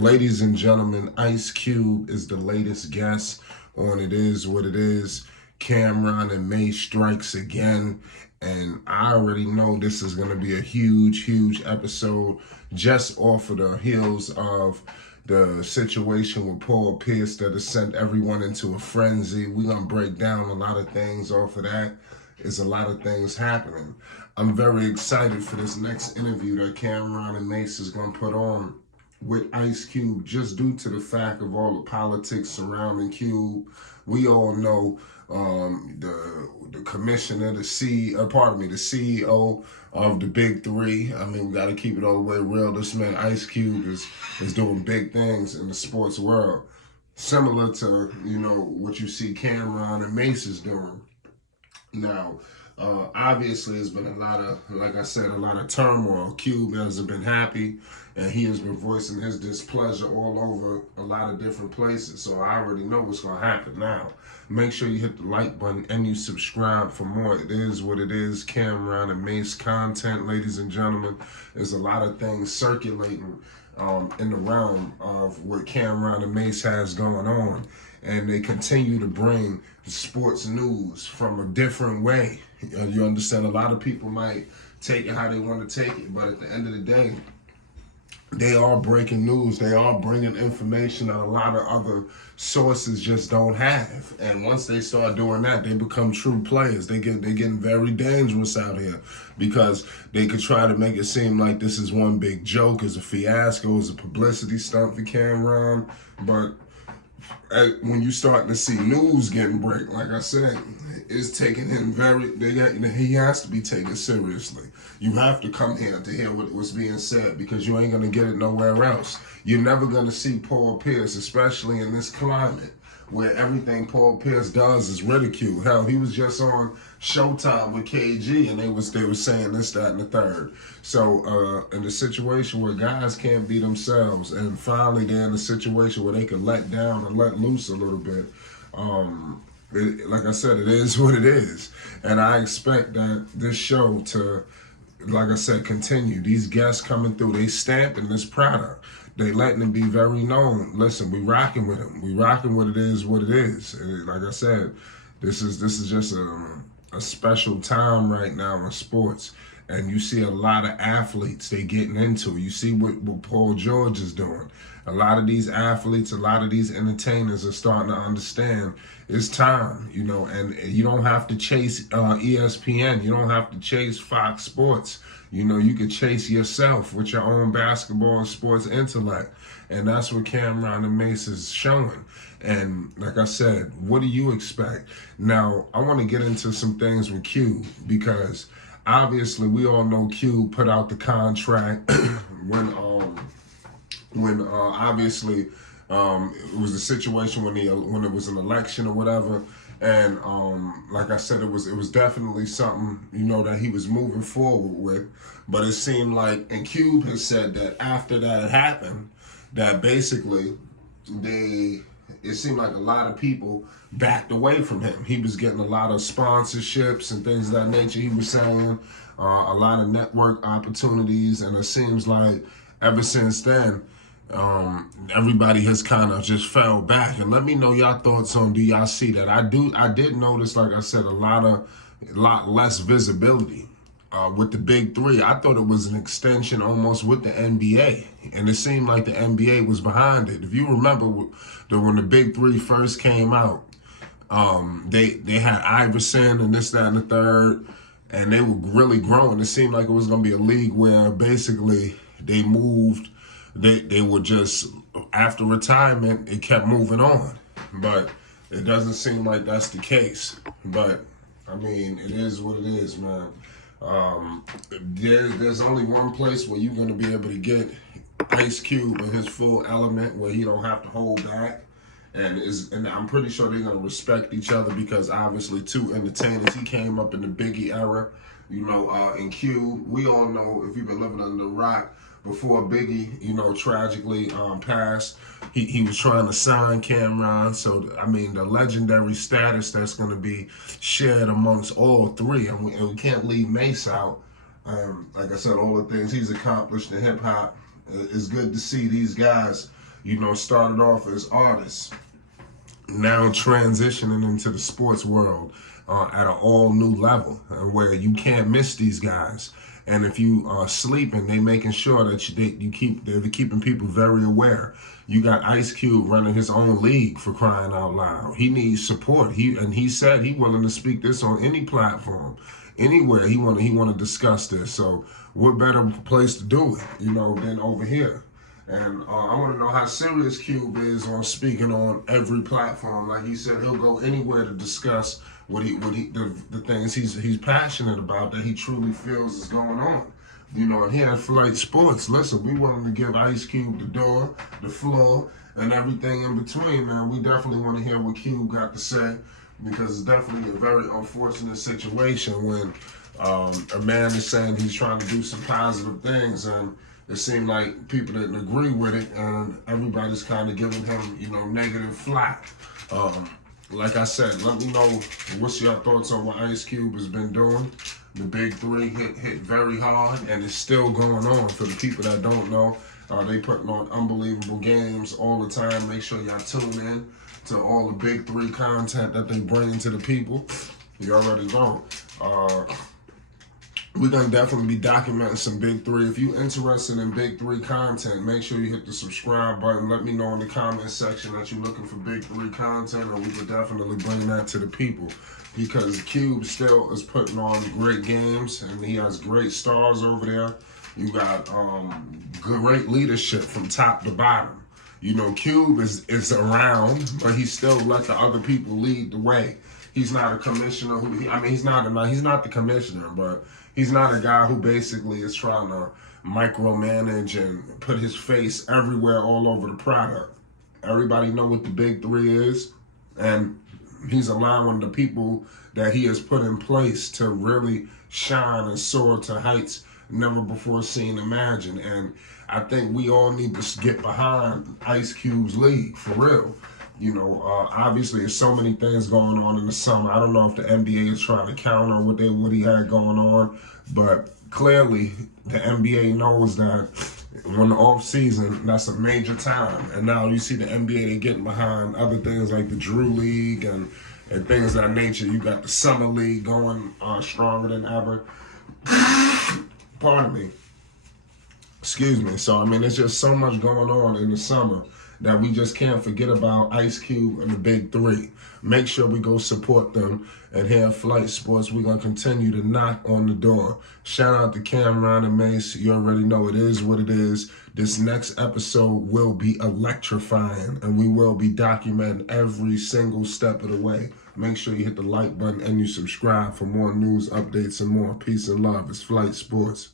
Ladies and gentlemen, Ice Cube is the latest guest on It Is What It Is. Cameron and Mase strikes again. And I already know this is going to be a huge episode just off of the heels of the situation with Paul Pierce that has sent everyone into a frenzy. We're going to break down a lot of things off of that. There's a lot of things happening. I'm very excited for this next interview that Cameron and Mase is going to put on with Ice Cube, just due to the fact of all the politics surrounding Cube. We all know the commissioner, the CEO of the BIG3. I mean, we got to keep it all the way real. This man Ice Cube is doing big things in the sports world, similar to what you see Cameron and Mase is doing. Now, obviously, there's been a lot of, like I said, a lot of turmoil. Cube hasn't been happy, and he has been voicing his displeasure all over a lot of different places. So I already know what's going to happen now. Make sure you hit the like button and you subscribe for more. It is what it is. Cameron and Mase content, ladies and gentlemen. There's a lot of things circulating in the realm of what Cameron and Mase has going on. And they continue to bring sports news from a different way. You understand? A lot of people might take it how they want to take it, but at the end of the day, they are breaking news. They are bringing information that a lot of other sources just don't have. And once they start doing that, they become true players. They're getting very dangerous out here, because they could try to make it seem like this is one big joke, is a fiasco, is a publicity stunt for Cameron. But when you start to see news getting break, like I said, it's taking him he has to be taken seriously. You have to come here to hear what was being said, because you ain't going to get it nowhere else. You're never going to see Paul Pierce, especially in this climate where everything Paul Pierce does is ridiculed. Hell, he was just on Showtime with KG, and they were saying this, that, and the third. So in the situation where guys can't be themselves, and finally they're in a situation where they can let down and let loose a little bit, like I said, it is what it is. And I expect that this show to, like I said, continue. These guests coming through, they stamping this product. They letting it be very known. Listen, we rocking with him. We rocking with It Is What It Is. And like I said, this is just a special time right now in sports. And you see a lot of athletes they getting into. You see what Paul George is doing. A lot of these athletes, a lot of these entertainers are starting to understand it's time, and you don't have to chase ESPN. You don't have to chase Fox Sports. You could chase yourself with your own basketball and sports intellect. And that's what Cameron and Mase is showing. And like I said, what do you expect? Now, I want to get into some things with Q, because obviously we all know Q put out the contract when obviously it was a situation when it was an election or whatever. And like I said, it was definitely something, that he was moving forward with. But it seemed like, and Cube has said that after that had happened, that basically it seemed like a lot of people backed away from him. He was getting a lot of sponsorships and things of that nature. He was saying a lot of network opportunities, and it seems like ever since then, everybody has kind of just fell back. And let me know your thoughts on, do y'all see that? I did notice, like I said, a lot less visibility with the BIG3. I thought it was an extension almost with the NBA, and it seemed like the NBA was behind it. If you remember when the BIG3 first came out, they had Iverson and this, that, and the third, and they were really growing. It seemed like it was going to be a league where basically they moved. They were just, after retirement, it kept moving on. But it doesn't seem like that's the case. But, I mean, it is what it is, man. There's only one place where you're going to be able to get Ice Cube in his full element, where he don't have to hold back. And I'm pretty sure they're going to respect each other, because obviously two entertainers. He came up in the Biggie era, in Cube. We all know, if you've been living under the rock, before Biggie, tragically passed, he was trying to sign Cameron. So, I mean, the legendary status that's going to be shared amongst all three. And we can't leave Mase out. Like I said, all the things he's accomplished in hip-hop. It's good to see these guys started off as artists, now transitioning into the sports world at an all new level, where you can't miss these guys. And if you are sleeping, they making sure that they're keeping people very aware. You got Ice Cube running his own league, for crying out loud. He needs support. He said he willing to speak this on any platform, anywhere he want to discuss this. So what better place to do it, than over here? And I want to know how serious Cube is on speaking on every platform. Like he said, he'll go anywhere to discuss the things he's passionate about, that he truly feels is going on. And here at Flight Sports, listen, we willing to give Ice Cube the door, the floor, and everything in between, man. We definitely want to hear what Cube got to say, because it's definitely a very unfortunate situation when a man is saying he's trying to do some positive things, and it seemed like people didn't agree with it, and everybody's kind of giving him, negative flack. Like I said, let me know what's your thoughts on what Ice Cube has been doing. The BIG3 hit very hard, and it's still going on. For the people that don't know, they putting on unbelievable games all the time. Make sure y'all tune in to all the BIG3 content that they bring to the people. You already know. We're going to definitely be documenting some BIG3. If you're interested in BIG3 content, make sure you hit the subscribe button. Let me know in the comment section that you're looking for BIG3 content, and we could definitely bring that to the people. Because Cube still is putting on great games, and he has great stars over there. You got great leadership from top to bottom. Cube is around, but he still let the other people lead the way. He's not a commissioner he's not the commissioner, but he's not a guy who basically is trying to micromanage and put his face everywhere all over the product. Everybody know what the BIG3 is, and he's allowing the people that he has put in place to really shine and soar to heights never before seen, imagined. And I think we all need to get behind Ice Cube's league, for real. Obviously there's so many things going on in the summer. I don't know if the NBA is trying to counter what he had going on, but clearly the NBA knows that when the off season, that's a major time. And now you see the NBA, they getting behind other things like the Drew League and things of that nature. You got the Summer League going stronger than ever. Pardon me. Excuse me. So, it's just so much going on in the summer that we just can't forget about Ice Cube and the BIG3. Make sure we go support them. And here at Flight Sports, we're going to continue to knock on the door. Shout out to Cameron and Mase. You already know it is what it is. This next episode will be electrifying, and we will be documenting every single step of the way. Make sure you hit the like button and you subscribe for more news, updates, and more. Peace and love. It's Flight Sports.